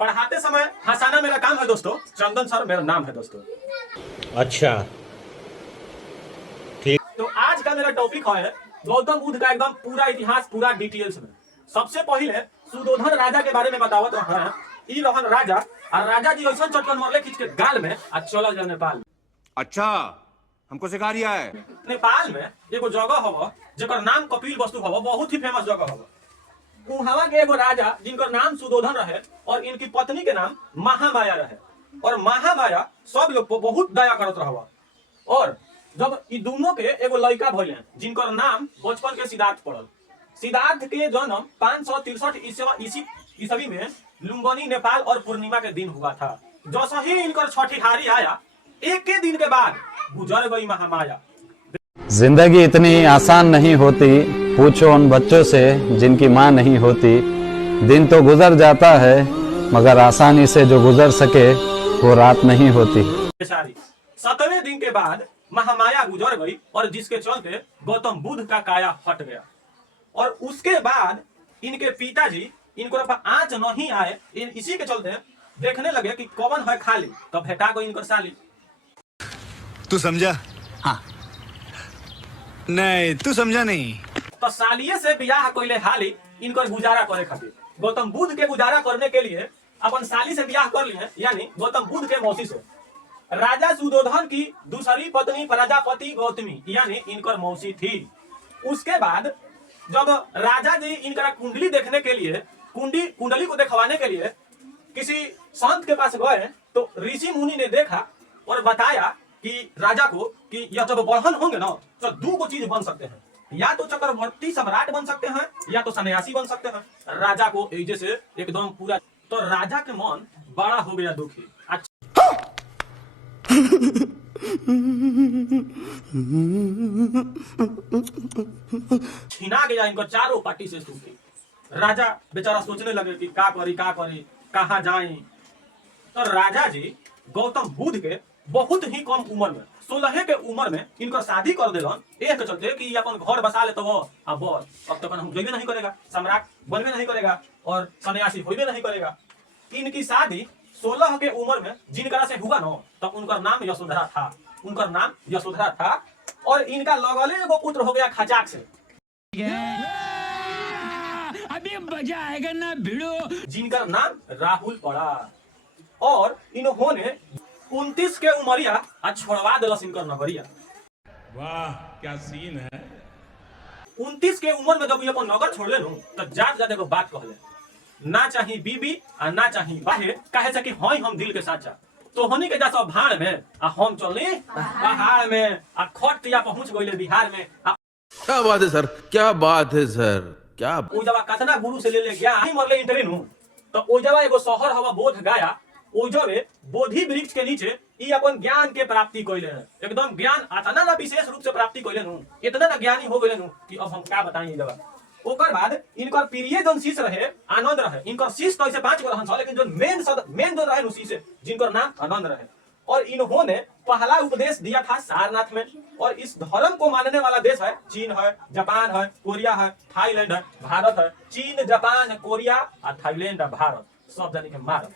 पढ़ाते समय हंसाना मेरा काम है दोस्तों। चंदन सर मेरा नाम है दोस्तों। अच्छा ठीक। तो आज का मेरा टॉपिक है गौतम बुद्ध का एकदम पूरा इतिहास, पूरा डिटेल्स में। सबसे पहले सुदोधन राजा के बारे में बतावत रहा है। ई रहन राजा, और राजा जी ऐसा चटकन मरले खींच के गाल में आ चला जा नेपाल में। अच्छा हमको सिखा रिया है। नेपाल में एगो जगह हवा जेकर नाम कपिल वस्तु हवा, बहुत ही फेमस जगह हवा। उहावा के एगो राजा जिनकर नाम सुदोधन रहे और इनकी पत्नी के नाम महामाया रहे। और महामाया सब लोग को बहुत दया करत रहवा। और जब ई दोनों के एगो लड़का भइले जिनकर नाम बचपन के सिद्धार्थ पड़ल। सिद्धार्थ के जन्म 563 ईस्वी में लुम्बिनी नेपाल और पूर्णिमा के दिन हुआ था। जैसे ही इनकर छठीहारी आया, एक के दिन के बाद गुजर गई महामाया। जिंदगी इतनी आसान नहीं होती, पूछो उन बच्चों से जिनकी माँ नहीं होती। दिन तो गुजर जाता है मगर आसानी से जो गुजर सके वो रात नहीं होती। 7वें दिन के बाद महामाया गुजर गई और जिसके चलते गौतम बुद्ध का काया फट गया। और उसके बाद इनके पिताजी इनको आंच नहीं आए, इसी के चलते देखने लगे कि कौन है खाली, तब भेटा गई इनकर साली। तू समझा? हाँ। नहीं तू समझा नहीं। तो सालिये से बियाह कोइले हाली इनकर गुजारा करे खातिर। गौतम बुद्ध के गुजारा करने के लिए अपन साली से बियाह कर लिए, यानी गौतम बुद्ध के मौसी से। राजा सुदोधन की दूसरी पत्नी प्रजापति गौतमी यानी इनकर मौसी थी। उसके बाद जब राजा जी इनका कुंडली देखने के लिए, कुंडली को दिखवाने के लिए किसी संत के पास गए, तो ऋषि मुनि ने देखा और बताया कि राजा को कि यह जब बढ़न होंगे ना तो दो को चीज बन सकते हैं, या तो चक्रवर्ती सम्राट बन सकते हैं या तो सन्यासी बन सकते हैं। राजा को जैसे एकदम पूरा, तो राजा के मन बड़ा हो गया दुखी। छीना गया इनको चारों पार्टी से सूखी। राजा बेचारा सोचने लगे कि का करी कहाँ जाए। तो राजा जी गौतम बुद्ध के बहुत ही कम उम्र में, 16 के उम्र में इनका शादी कर दिलन। एक चलते कि अपन घर बसा ले, तो वो अब तो हम जेबे नहीं करेगा, सम्राट बनबे नहीं करेगा और सन्यासी होबे नहीं करेगा। इनकी शादी 16 के उम्र में जिनकरा से हुआ ना, तब उनका नाम यशोधरा था। उनका नाम यशोधरा था और इनका लगले एगो पुत्र हो गया खचाक से। अभी मजा आएगा ना भिड़ो। जिनका नाम राहुल पड़ा। और इन्होंने 29 के उमरिया आज छोड़वा दिलस इनकर नगरिया। वाह क्या सीन है। 29 के उम्र में जब ये अपन नगर छोड़ ले तो जात एगो बात कहले, ना चाही बीबी और ना चाही बाहे, कहे से कि हई हम दिल के साचा। तो हनी के जा सब भाड़ में आ हम चलनी पहाड़ में आ खट या पहुंच गइले बिहार में। क्या बात है सर, क्या बात है सर, क्या ओ जवा कतना गुरु से ले गया ही मरले इंटरव्यू। तो ओ जवा एगो शहर हवा बोध गया। ओ जबे बोधि वृक्ष के नीचे ई अपन ज्ञान के प्राप्ति कइले। एकदम ज्ञान अतना ना विशेष रूप से प्राप्ति कइले नु, इतना ना ज्ञानी हो गइले नु कि अब हम क्या बताई जवा। ओकर बाद इनकर प्रिय जन शिष्य रहे आनंद रहे। इनकर शिष्य तो ऐसे 5 गो रहन छ, लेकिन जो मेन जो रहे शिष्य जिनकर नाम आनंद रहे। और इन्होंने पहला उपदेश दिया था सारनाथ में। और इस धर्म को मानने वाला देश है चीन है, जापान है, कोरिया है, थाईलैंड है, भारत है। चीन, जापान, कोरिया और थाईलैंड और भारत सब जानी के मारत।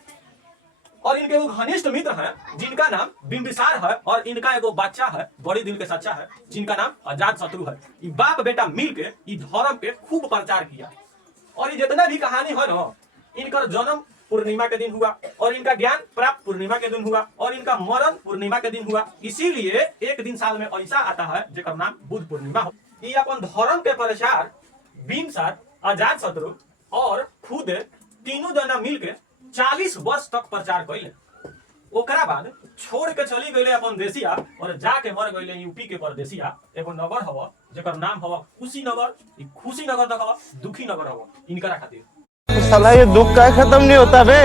और इनके एगो घनिष्ठ मित्र हैं जिनका नाम बिंबिसार है। और इनका एगो बच्चा है बड़ी दिल के सच्चा है जिनका नाम अजात शत्रु है। ये बाप बेटा मिल के ई धर्म पे खूब प्रचार किया। और ये जितना भी कहानी है ना, इनका जन्म पूर्णिमा के दिन हुआ और इनका ज्ञान प्राप्त पूर्णिमा के दिन हुआ और इनका मरण पूर्णिमा के दिन हुआ। इसीलिए एक दिन साल में ऐसा आता है जेकर नाम बुद्ध पूर्णिमा हो। ये अपन धर्म के प्रचार बिंबिसार, अजात शत्रु और खुद तीनों जना मिलके 40 वर्ष तक प्रचार कैले। ओकरा बाद छोड़ के चली गए अपन देसिया और जाके मर गए यूपी के परदेसिया। एगो नगर हवा जेकर नाम हवा कुशीनगर। कुशीनगर देखा दुखी नगर हवा इनकरा खातिर। साला ये दुख का खत्म नहीं होता बे।